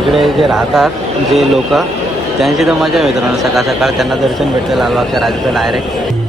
इकडे जे राहतात जे लोक त्यांची तर मजा मित्रांनो, सकाळ सकाळ त्यांना दर्शन भेटतं लालबागच्या राजाचं डायरेक्ट.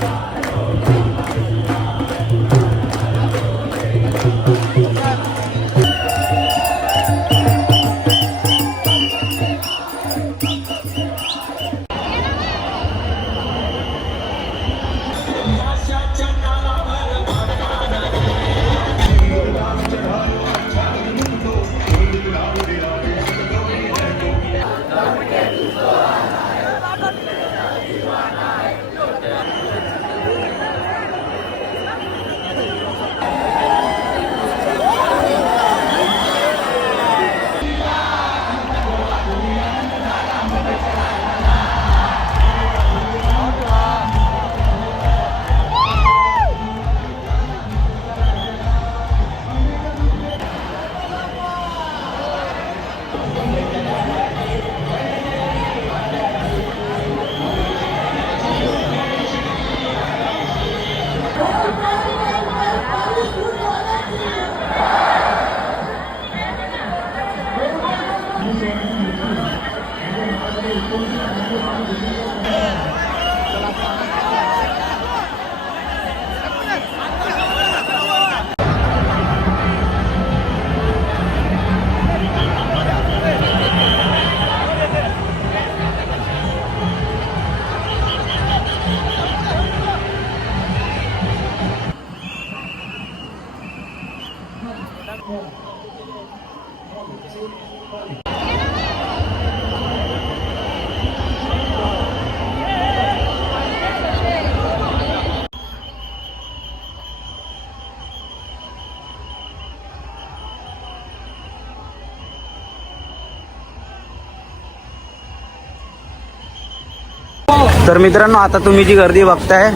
तर मित्रांनो, आता तुम्ही जी गर्दी बघताय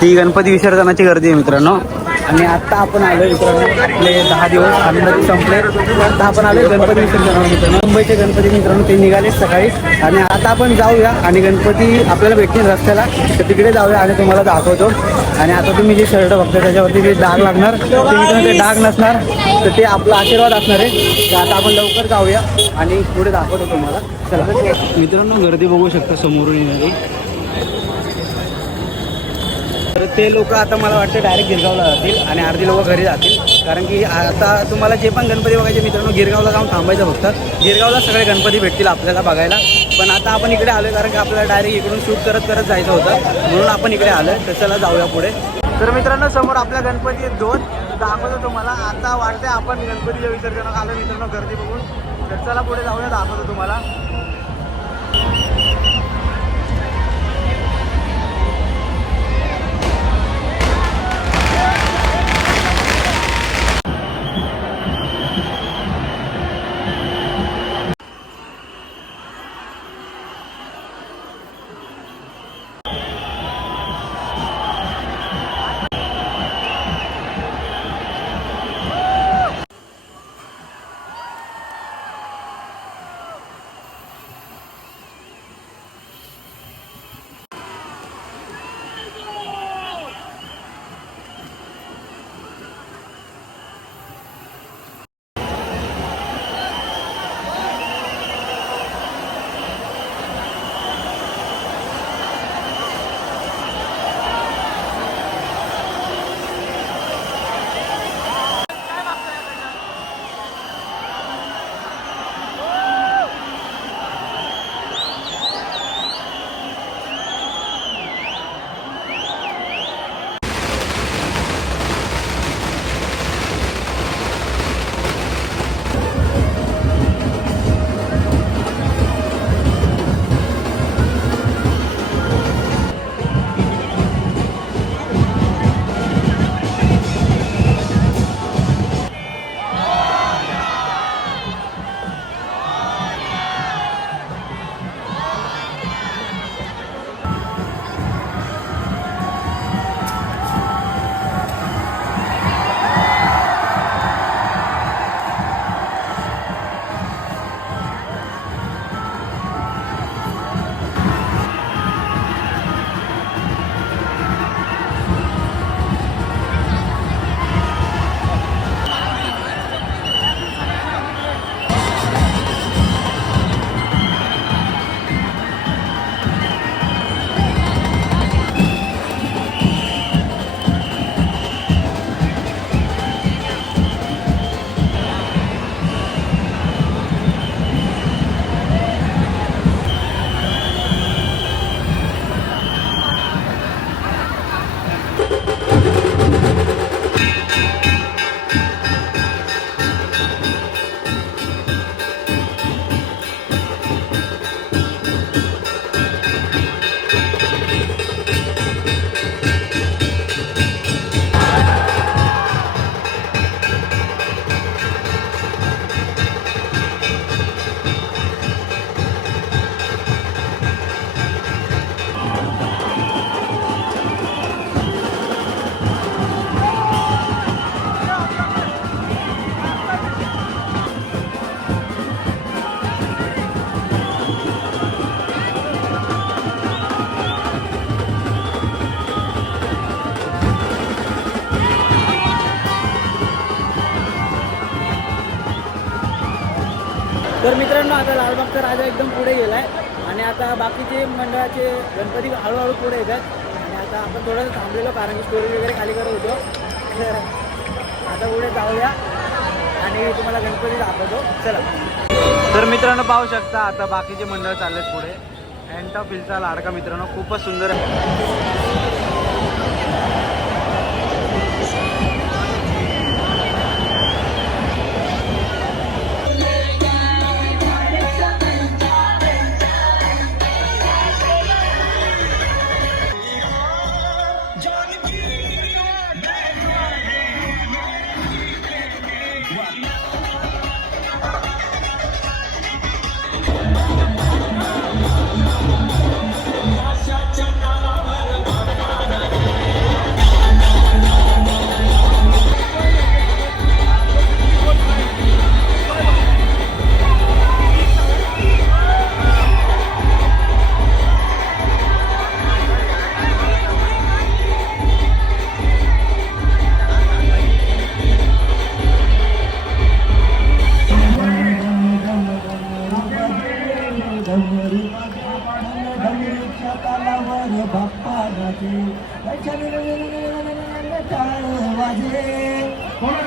ती गणपती विसर्जनाची गर्दी आहे मित्रांनो. आणि आता आपण आलो मित्रांनो, आपले 10 दिवस आनंदाचे संपले. आता आपण आलो गणपती विसर्जनावर मित्रांनो. मुंबईचे गणपती मित्रांनो ते निघाले सकाळी. आणि आता आपण जाऊया आणि गणपती आपल्याला भेटतील रस्त्याला, तर तिकडे जाऊया आणि तुम्हाला दाखवतो. आणि आता तुम्ही जे शर्ट बघता त्याच्यावरती जे डाग लागणार ते मित्रांनो, ते डाग नसणार, तर ते आपला आशीर्वाद असणार आहे. तर आता आपण लवकर जाऊया आणि पुढे दाखवतो तुम्हाला. चला मित्रांनो, गर्दी बघू शकता समोरून येणारी. तर ते लोक आता मला वाटतं डायरेक्ट गिरगावला जातील आणि अर्धी लोक घरी जातील. कारण की आता तुम्हाला जे पण गणपती बघायचे मित्रांनो, गिरगावला जाऊन थांबायचं फक्त. गिरगावला सगळे गणपती भेटतील आपल्याला बघायला. पण आता आपण इकडे आलो आहे कारण की आपल्याला डायरेक्ट इकडून शूट करत करत जायचं होतं, म्हणून आपण इकडे आलो आहे. तर चला जाऊया पुढे. तर मित्रांनो, समोर आपल्या गणपती 2 दाखवतो तुम्हाला. आता वाटतंय आपण गणपतीच्या विसर्जनात आलो मित्रांनो, गर्दी बघून. तर चला पुढे जाऊया, दाखवतो तुम्हाला. तर मित्रांनो आता लालबागचा राजा एकदम पुढे गेला आहे आणि आता बाकीचे मंडळाचे गणपती हळूहळू पुढे येतात आणि आता आपण थोडंसं थांबलेलो कारण की स्टोरी वगैरे खाली करत होतो. तर आता पुढे जाऊया आणि तुम्हाला गणपती दाखवतो. चला. तर मित्रांनो पाहू शकता आता बाकीचे मंडळ चाललेत पुढे. अँटा फिलचा लाडका मित्रांनो खूपच सुंदर आहे.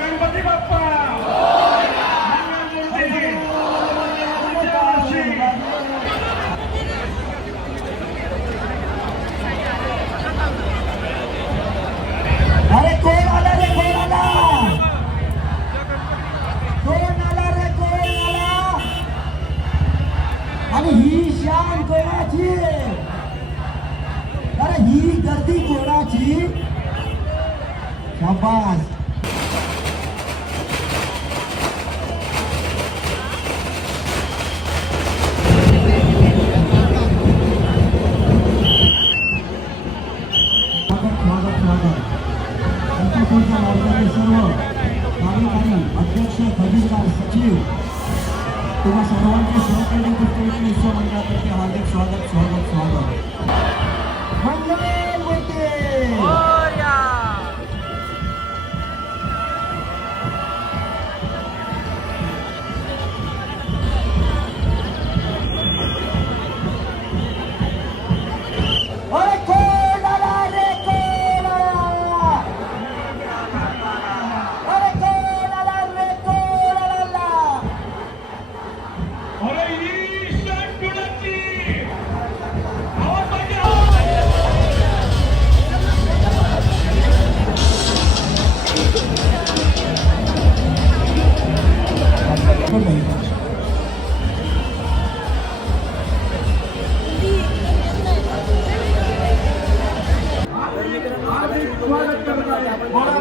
गणपती बाप्पा अरे कोण आला रे कोण आला कोण आला रे कोण आला आणि ही शान कोणाची अरे ही गर्दी कोणाची शाबास अध्यक्ष खजिनदार सचिव तुम्हा सर्वांचे सहकारी कुलकर्णी विश्व मंडळातर्फे हार्दिक स्वागत स्वागत स्वागत. मंगले मोठे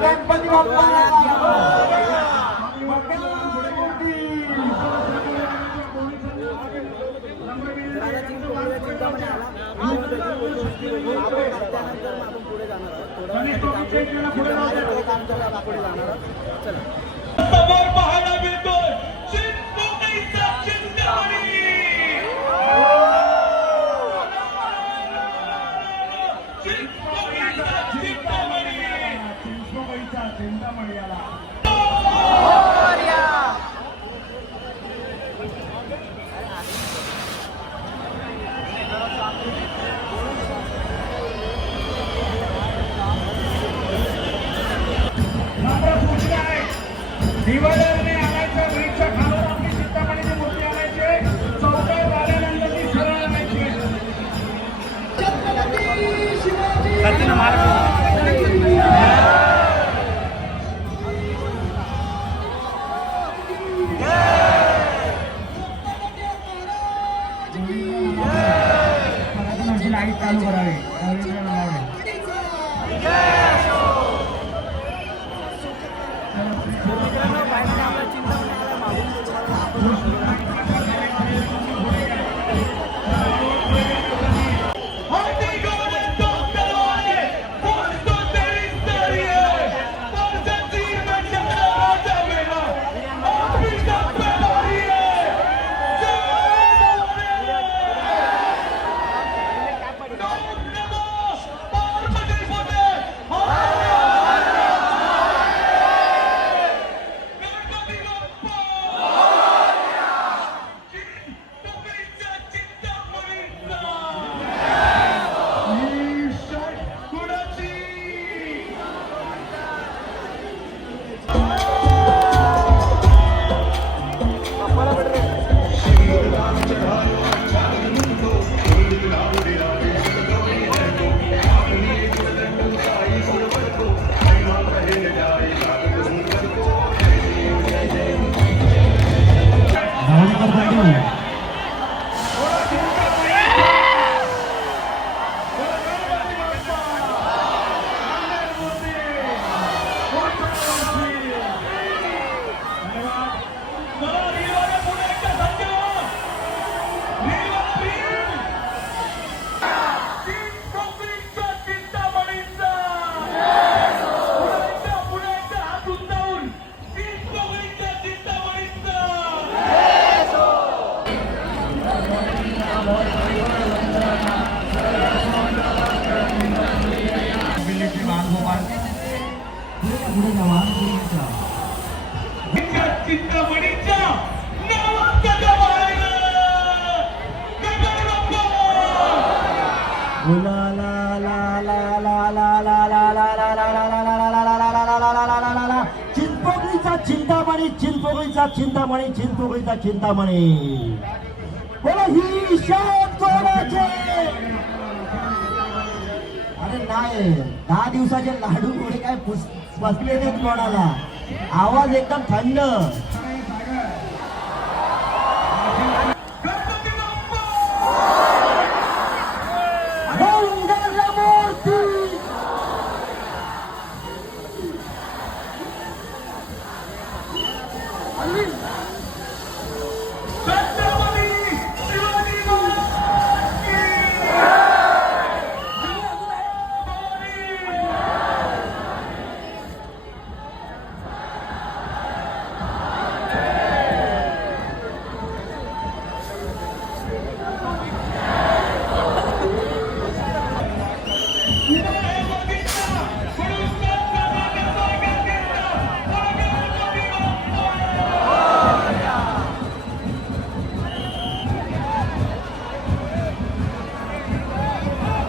गणपती बाप्पा समोर पाहायला मिळतो चिंतामणीचा चिंतामणी चिंतामणी आला. दिवाळीने आणायचं वीरच्या खालून आपली चिंतामणीची मूर्ती आणायची चौकात आल्यानंतर ती सरळ आणायची. छत्रपती शिवाजी महाराज लाईट चालू करावे. चिंतामणीच्या नावाच्या बाहेर चिंचपोकळीचा चिंतामणी चिंचपोकळीचा चिंतामणी चिंचपोकळीचा चिंतामणी बोला ही शान कोणाचे अरे नाही 10 दिवसाचे लाडू थोडे काय बसले नाहीत कोणाला आवाज एकदम थंड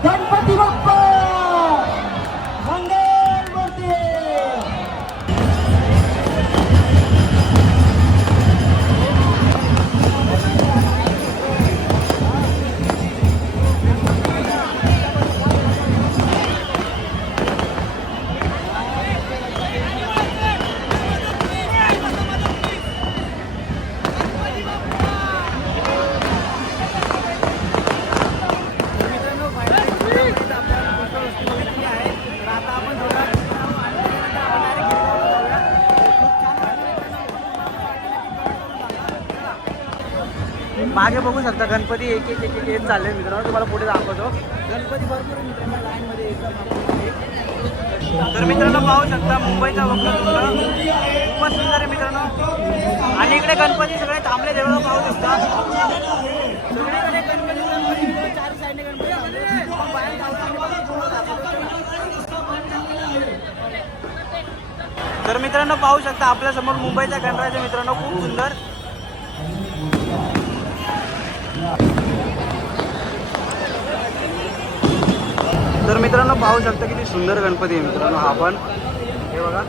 गणपती बाप्पा मंगल मूर्ती मागे बघू शकता गणपती एक एक एक एक येत चालले मित्रांनो तुम्हाला पुढे दाखवतो गणपती भरपूर आहे मित्रांनो लाईनमध्ये एकदम तर मित्रांनो पाहू शकता मुंबईचा वक्रतुंड खूपच सुंदर आहे मित्रांनो आणि इकडे गणपती सगळे थांबले तेवढं पाहू शकता सगळीकडे गणपती चारी साईडने गणपती बाहेर तर मित्रांनो पाहू शकता आपल्या समोर मुंबईचा गणराज आहे मित्रांनो खूप सुंदर तर मित्रांनो पाहू शकता किती सुंदर गणपती आहे मित्रांनो हा पण हे बघा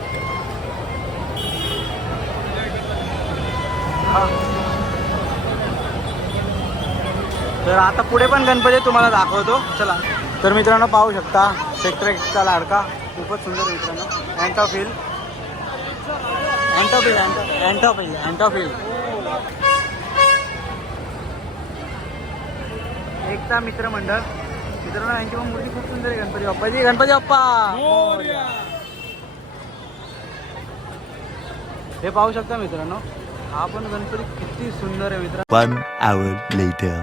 हा. तर आता पुढे पण गणपती तुम्हाला दाखवतो चला तर मित्रांनो पाहू शकता सेक्टर 1 चा लाडका खूपच सुंदर आहे मित्रांनो अँटॉफिल अँटॉफिल अँटॉफिल अँटॉफिल एकता मित्र मंडळ मित्रांनो यांची पण मूर्ती खूप सुंदर आहे गणपती बाप्पाची गणपती बाप्पा हे पाहू शकता मित्रांनो हा पण गणपती किती सुंदर आहे मित्रांनो 1 hour later.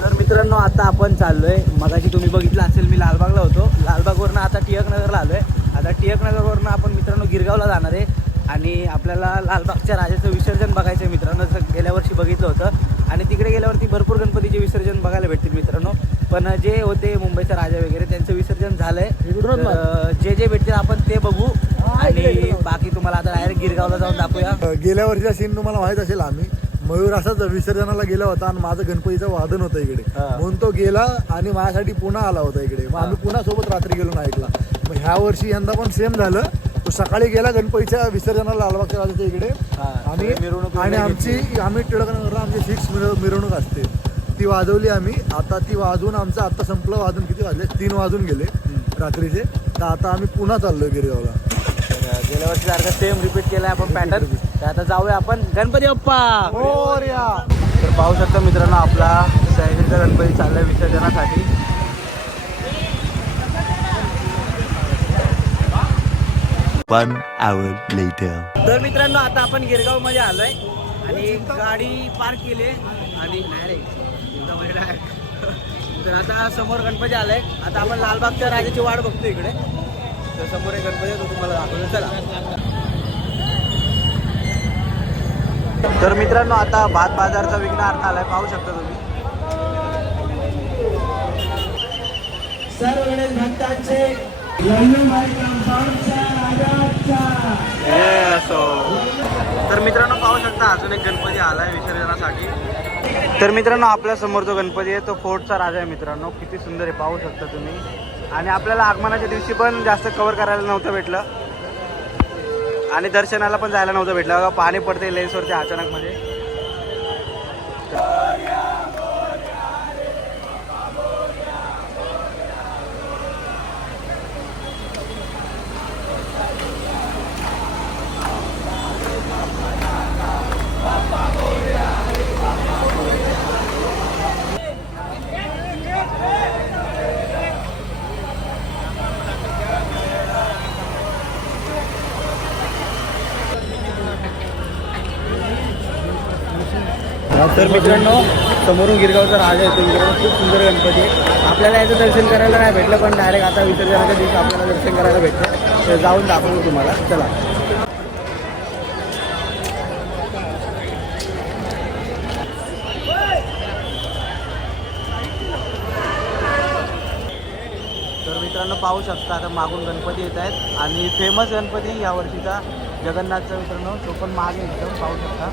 तर मित्रांनो आता आपण चाललोय मगाशी तुम्ही बघितलं असेल मी लालबागला होतो लालबागवरनं आता टिळकनगरला आलोय आता टिळकनगरवरनं आपण मित्रांनो गिरगावला जाणार आहे आणि आपल्याला लालबागच्या राजाचं विसर्जन बघायचं आहे मित्रांनो जसं गेल्या वर्षी बघितलं होतं आणि तिकडे गेल्यावरती भरपूर गणपतीचे विसर्जन बघायला भेटतील मित्रांनो पण जे होते मुंबईचा राजा वगैरे त्यांचं विसर्जन झालंय जे जे भेटतील आपण ते बघू आणि बाकी तुम्हाला आता डायरेक्ट गिरगावला जाऊन दाखवूया गेल्या वर्षीचा सीन तुम्हाला माहित असेल आम्ही मयूर असाच विसर्जनाला गेला होता आणि माझं गणपतीचं वादन होतं इकडे, म्हणून तो गेला आणि माझ्यासाठी पुन्हा आला होता इकडे. मग आम्ही पुन्हा सोबत रात्री गेलो नाईटला. मग ह्या वर्षी यंदा पण सेम झालं. तो सकाळी गेला गणपतीच्या विसर्जनाला लालबागच्या राजाच्या इकडे आणि आम्ही टिळकनगरला आमची फिक्स मिरवणूक असते, ती वाजवली आम्ही. आता ती वाजवून आमचं आता संपलं वाजून. किती वाजले? 3 वाजून गेले रात्रीचे. तर आता आम्ही पुन्हा चाललोय गिरगावला. गेल्या वर्षी सारखं सेम रिपीट केलाय आपण पॅटर्न. तर आता जाऊया आपण गणपती बाप्पा मोरया. तर पाहू शकता मित्रांनो आपला सह्याद्रीचा गणपती चाललाय विसर्जनासाठी. तर मित्रांनो आता आपण गिरगाव मध्ये आलोय आणि गाडी पार्क केली आणि तर आता समोर गणपती आलाय. आता आपण लालबागच्या राजाची वाट बघतो इकडे. तर समोर एक गणपती आहे, तो तुम्हाला दाखवतो. चला. तर मित्रांनो आता भात बाजारचा विघ्नहर्ता आलाय, पाहू शकता तुम्ही. सर्व गणेश भक्तांचे तर मित्रांनो पाहू शकता अजून एक गणपती आलाय विसर्जनासाठी. तर मित्रांनो आपल्या समोर जो गणपती आहे तो फोर्टचा राजा आहे मित्रांनो. किती सुंदर आहे पाहू शकता तुम्ही. आणि आपल्याला आगमनाच्या दिवशी पण जास्त कव्हर करायला नव्हतं भेटलं आणि दर्शनाला पण जायला नव्हतं भेटलं. बघा पाणी पडते लेन्सवरती अचानक मध्ये. तर मित्रांनो समोरून गिरगावचा राजा येतो मित्रांनो. खूप सुंदर गणपती आहे. आपल्याला याचं दर्शन करायला नाही भेटलं पण डायरेक्ट आता विसर्जनाच्या दिवशी आपल्याला दर्शन करायला भेटलं. तर जाऊन दाखवतो तुम्हाला. चला. तर मित्रांनो पाहू शकता आता मागून गणपती येत आहेत आणि फेमस गणपती या वर्षीचा जगन्नाथचा मित्रांनो तो पण मागे एकदम पाहू शकता.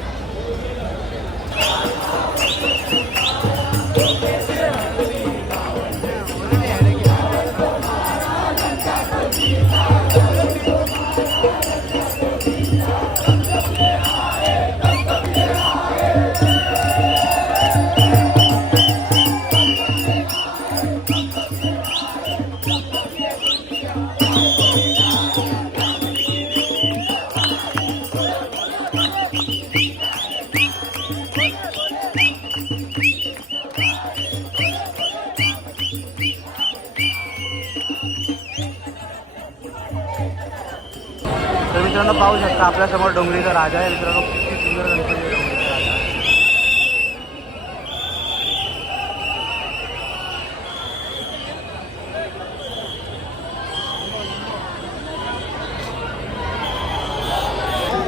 तर मित्रांनो पाहू शकता आपल्यासमोर डोंगरीचा राजा आहे मित्रांनो. किती सुंदर गणपती आहे डोंगरीचा राजा.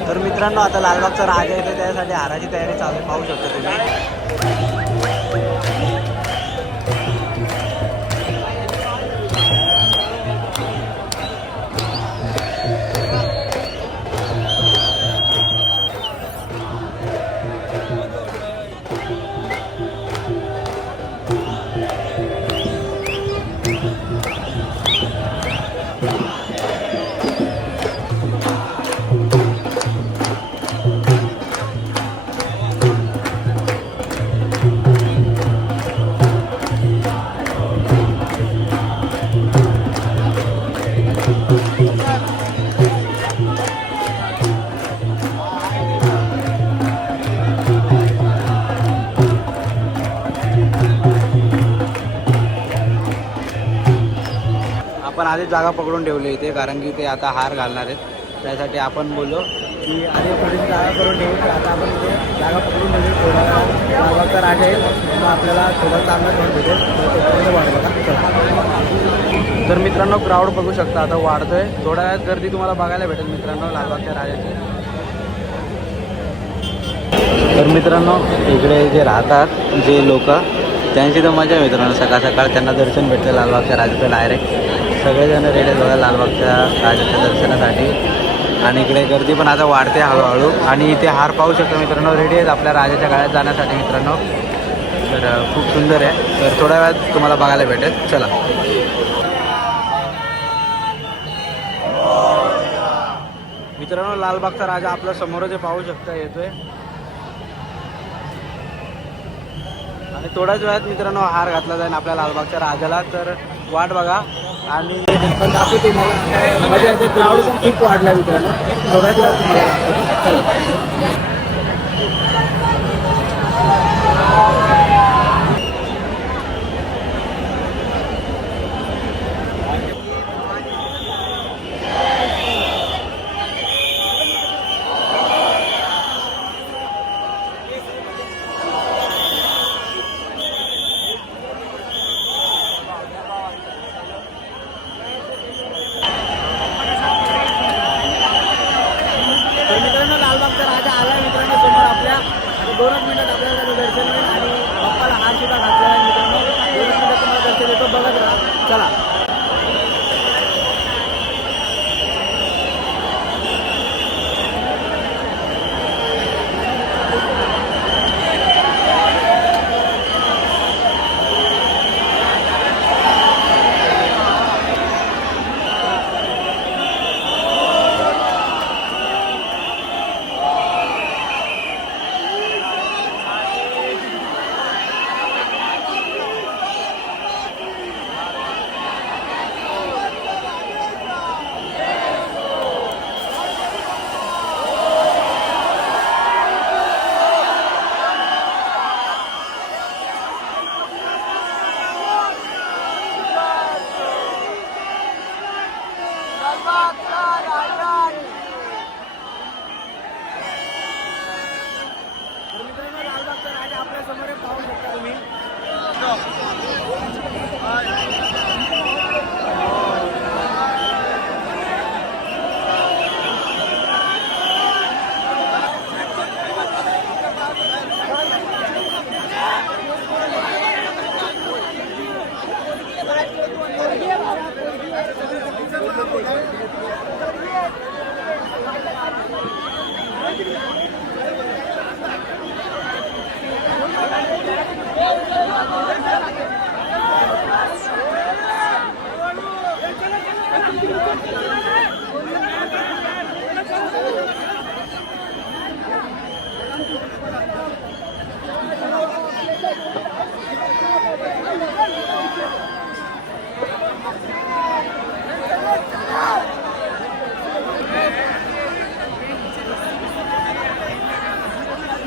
तर मित्रांनो आता लालबागचा राजा येतो त्यासाठी हाराची तयारी चालू पाहू शकता तुम्ही. आपण आधी जागा पकडून ठेवली इथे कारण की ते आता हार घालणार आहेत. त्यासाठी आपण बोललो की आधी थोडीशी जागा करून ठेवू. आता आपण इथे जागा पकडून ठेवली. थोडा लालबागचा राजा आहे मग आपल्याला थोडं चांगलं घेऊन भेटेल. तर मित्रांनो क्राऊड बघू शकता आता वाढतोय. थोड्या वेळात गर्दी तुम्हाला बघायला भेटेल मित्रांनो लालबागच्या राजाची. तर मित्रांनो इकडे जे राहतात जे लोक त्यांची तर मजा मित्रांनो. सकाळ सकाळ त्यांना दर्शन भेटतं लालबागच्या राजाचं डायरेक्ट. सगळेजण रेडी आहेत बघा लालबागच्या राजाच्या दर्शनासाठी आणि इकडे गर्दी पण आता वाढते हळूहळू. आणि इथे हार पाहू शकतो मित्रांनो, रेडी आहेत आपल्या राजाच्या गाळ्यात जाण्यासाठी मित्रांनो. तर खूप सुंदर आहे. तर थोड्या वेळात तुम्हाला बघायला भेटेल. चला मित्रांनो, लालबागचा राजा आपल्या समोरच पाहू शकता येतोय. आणि थोड्याच वेळात मित्रांनो हार घातला जाईल आपल्या लालबागच्या राजाला. तर वाट बघा. आणि पण दाखवतो तुम्हाला, मजा येते. क्राऊड पण खूप वाढला मित्रांनो. थोड्याच वेळात तुम्हाला तर मित्रांनो लालबागचा राजा आला मित्रांनो समोर आपल्या. आता 2च मिनिटात आपल्याला त्याचं दर्शन होईल. आणि बाप्पाला हार सुद्धा घातलेला आहे मित्रांनो. 2च मिनिटात तुम्हाला दर्शन येतो, बघत राहा. चला तर मित्रांनो लालबागचा राजा आपल्या समोर पाहू शकता तुम्ही.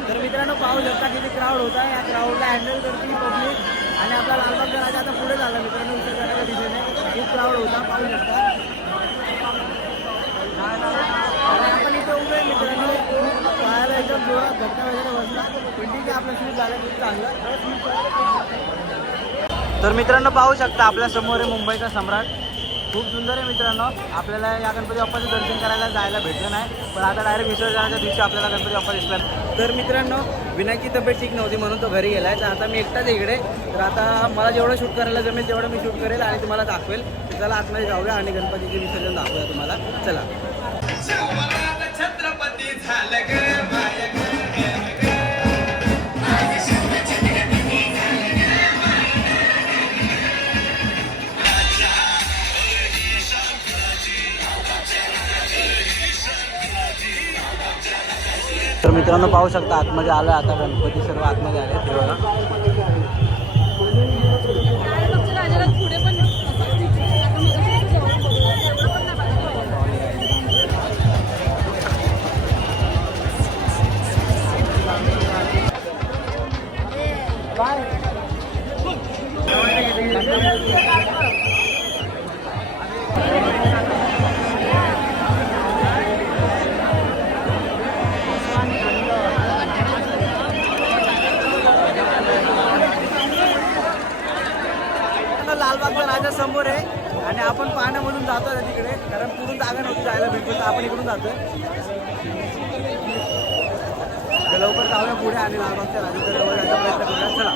तर मित्रांनो पाहू शकता किती क्राऊड होता. या क्राऊडला हँडल करते पब्लिक. आणि आपला लालबागचा राजा आता पुढे झाला मित्रांनो विसर्जनाच्या दिशेने. खूप क्राऊड होता पाहू शकता. आणि आपण इथे उभे आहे मित्रांनो. पाहायला एकदम जोरात धक्का वगैरे बसला. पेंटिंग आपलं शूट झालं खूप चांगलं. तर मित्रांनो पाहू शकता आपल्या समोर आहे मुंबईचा सम्राट. खूप सुंदर आहे मित्रांनो. आपल्याला या गणपती बाप्पाचं दर्शन करायला जायला भेटलं नाही, पण आता डायरेक्ट विसर्जनाच्या दिवशी आपल्याला गणपती बाप्पा दिसला. तर मित्रांनो विनायकची तब्येत ठीक नव्हती म्हणून तो घरी गेला आहे. तर आता मी एकटाच इकडे. तर आता मला जेवढं शूट करायला जमेल तेवढं मी शूट करेल आणि तुम्हाला दाखवेल. तर चला आतमध्ये जाऊया आणि गणपतीचे विसर्जन दाखवूया तुम्हाला. चला छत्रपती झालं ग माय ग. तर मित्रांनो पाहू शकता आतमध्ये आलं. आता गणपती सर्व आतमध्ये आले. ते बघा राजाला पुढे पण लालबागचा राजा समोर आहे आणि आपण पाण्यामधून जातो तिकडे, कारण पुढून जागा नव्हती जायला भेटली. तर आपण इकडून जातोय. लवकर जाऊया पुढे आणि लालबागच्या राजाच्या जवळ जायचा प्रयत्न करूया. चला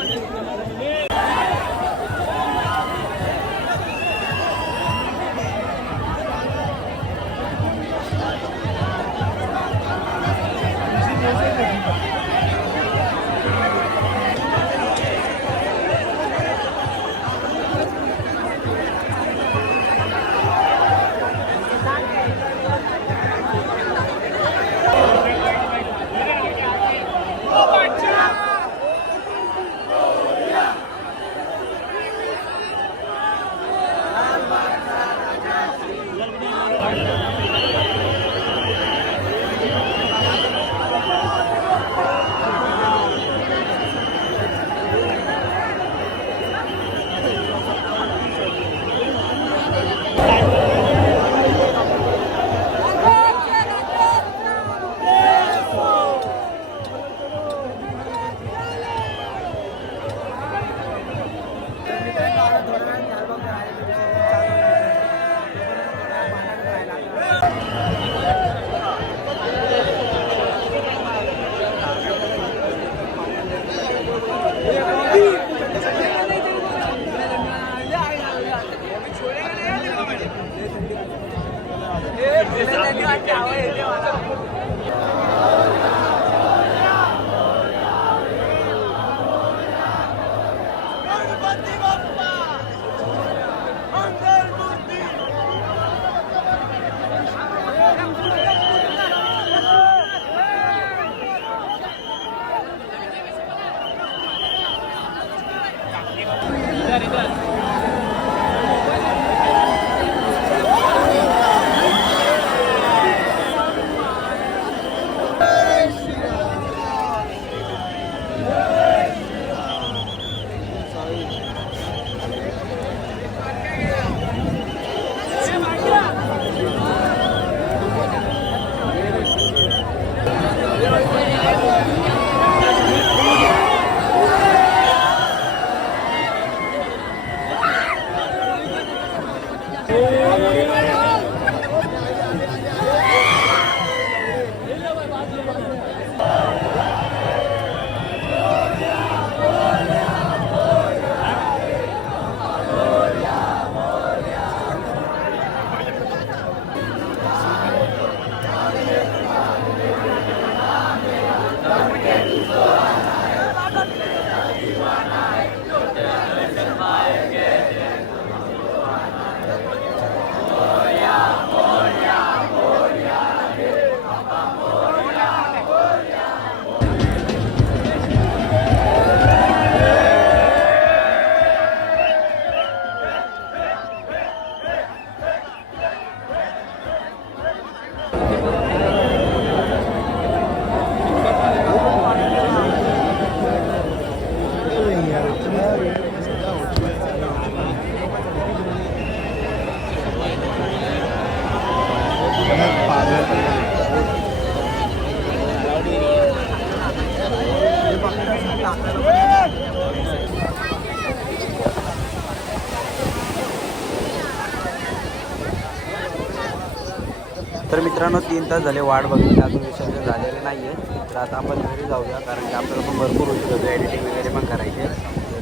तर मित्रांनो 3 तास झाले वाट बघितली, अजून विसर्जन झालेलं नाही आहे. तर आता आपण घरी जाऊया, कारण की आपल्याला पण भरपूर उशीर होतो, एडिटिंग वगैरे पण करायचे.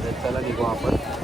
तर चला निघू आपण.